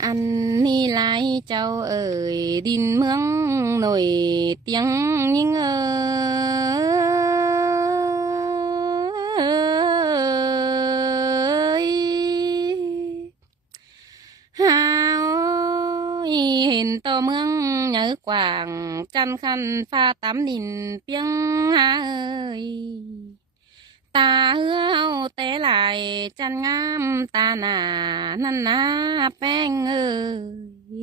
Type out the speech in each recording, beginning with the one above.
อันนี้หลายเจ้าเอ่ยดินเมืองหน่อยเตียงยิ่งยหาวเห็นต่อเมืองเหนือกว่างจันคันฟ้าตามดินเปียงหาเอ่ยตาเหือเอาแต่หลายจันงามตาหนานั่นนาแป้งเอ่ย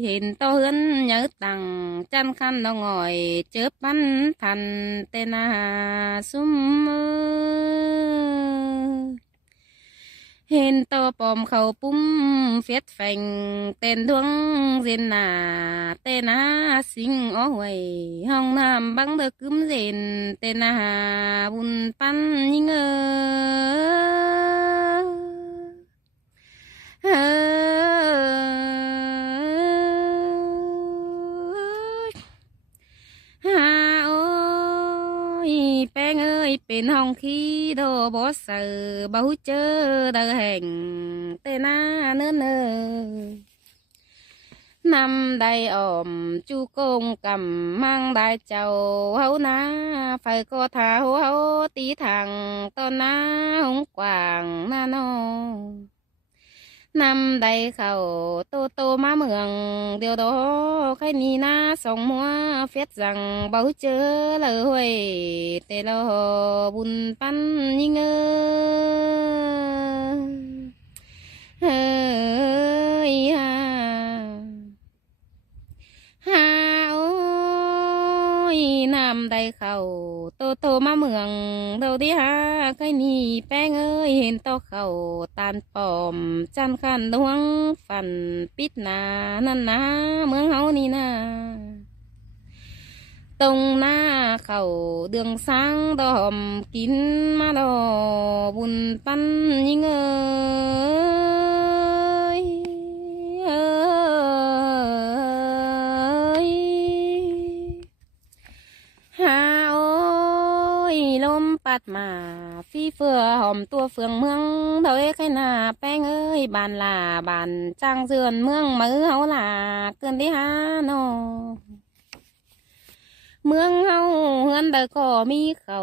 เห็นต่อเฮือนเหนือตังจันคันดองง่อยเจอปันทันแต่นาซุ่มเอ่ย เห็นตัวปอมเขาปุ้มเฟียดแฝงเต้นดวงเรนนาเต้นนาสิงอ้อหวยห้องน้ำบังเดอกึมเรนเต้นนาบุญปันยิงเอ ฮาโอ้ยแป้งเอ้ยเป็นห้องขี้โดบอสเซอร์บ่เจอเดอแห่งแต่หน้าเนื้อเนอนำได้ออมจูโกงกำมั่งได้เจ้าเฮานาไฟก็ทาหัวเฮาตีทางต้นนาหงกว่างหน้าโน นำได้เข้าโตมาเมืองเดียวดอใครนี่นาสองมัวเฟียดrằng baoเจอเลยเว้ยแต่เราบุญปันยิ่งเฮ้ยฮ่า ฮาโอ้ยน้ำได้เข้าโตมาเมืองเราดีฮาใครนี่แป้งเอ้ยเห็นต่อเข้าตานปอมจันขันดวงฝันปิดหนานั่นนะเมืองเฮานี่นะตรงหน้าเขาเดืองสร้างดอมกินมาดอบุญปันยิ่งยเอ้ย ฮาโอ้ยลมปัดมาฟีเฟือหอมตัวเฟืองเมืองเท่าเอ้ใครหน้าแป้งเอ้ยบานลาบานจ้างเสือนเมืองมือเฮาลาเกินที่ฮาโนเมืองเฮาเฮือนเดอก็มีเขา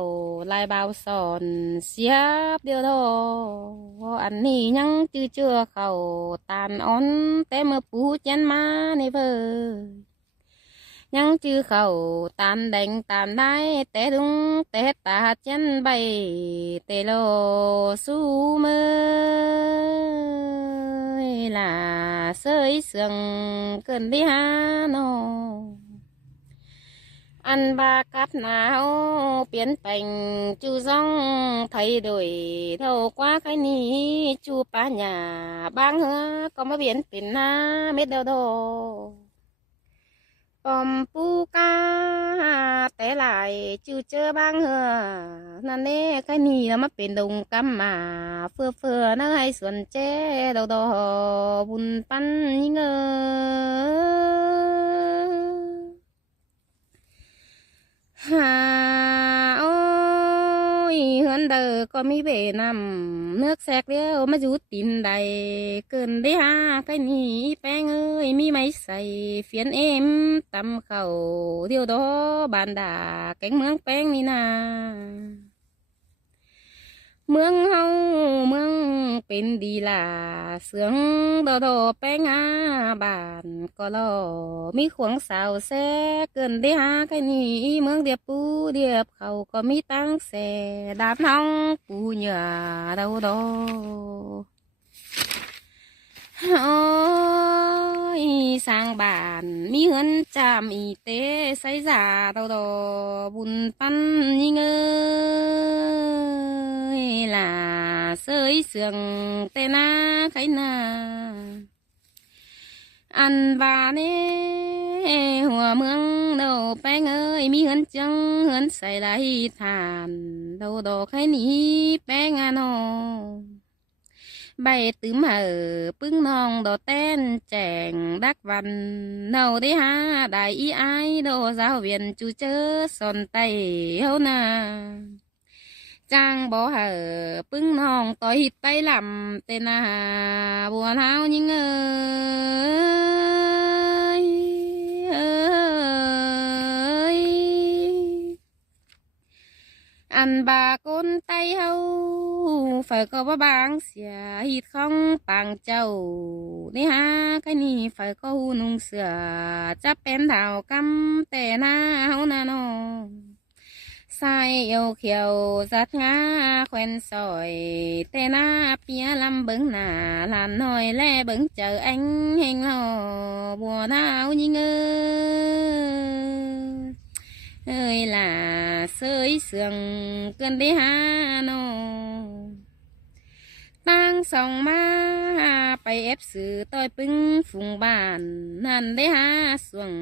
ลายบาวสอนเสียบเดียวดออันนี้ยังเจือเขาตานอ่อนแต่เมื่อปูเจนมาในเบอ ยังชื่อเขาตามแดงตามได้แต่ดุงแต่ตาเจนใบแต่โลสู้มือล่ะเสยเสืองเกินที่หาโนอันบากับหนาวเปลี่ยนแปลงจูซ่องไทยโดยเท่ากว่าใครนี้จูปัญญาบางเฮือก็มาเปลี่ยนเป็นหน้าเม็ดเดียวโด ปอมปูกาแต่หลายจือเจอบางเหือนั่นเน่ใครนี่แล้วมาเป็นดงกำมาเฟือนะให้ส่วนเจ้ดอบุญปันยิ่งหาโอ้ยเฮือนเดอก็มีเวนำเนื้อแสกเดียวมาจุดตินใดเกินได้หาใครนี่แป้งเอ้ยมีไหมใส่เฟียนเอ็มตำเข่าเดียวดอบานดาแกงเมืองแป้งนี่นา เมืองเฮาเมืองเป็นดีล่ะเสืองดอแป้งอาบานก็รอมีขวงสาวแซ่เกินได้หาใครนี่เมืองเดียบปูเดียบเขาก็มีตั้งแส่ดาบน้องปูเหยื่อดอ โอ้ยสร้างบ้านมีเงินจามอีเตใส่จาดอบุญปันยิ่งล่ะเสยเสืองแต่นาใครนาอันบาเน่หัวเมืองเดาแป้งเอ้ยมีเงินจังเงินใส่ไหลทานดอใครนี้แป้งอะนอ ใบตื้มปึ้งนองดอเต้นแจงดักวันเนาได้หาได้อีไอโดสาวเวียนจูเจอสนไตเฮานาจ้างบ่ปึ้งนองต่อยไตลำเตนาบัวเท้ายิง อันบากนไตเฮาฝ่ายก็บ่บางเสียฮิตของปางเจ้านี่ฮะก็นี่ฝ่ายก็หูนุ่งเสือจะเป็นเท่ากำแต่หน้าเฮานาน้องใส่เอวเขียวจัดงาแขวนซอยแต่หน้าเปียลำเบิ่งหน้าลานน้อยแลเบิ่งเจออังเฮงหล่อบัวหนาวยิงเอ้ยล่ะเสยเสื่องเกินได้หาโนตั้งส่องมาไปเอฟสื่อต้อยปึ้งฟุงบ้านนั่นได้หาส่วง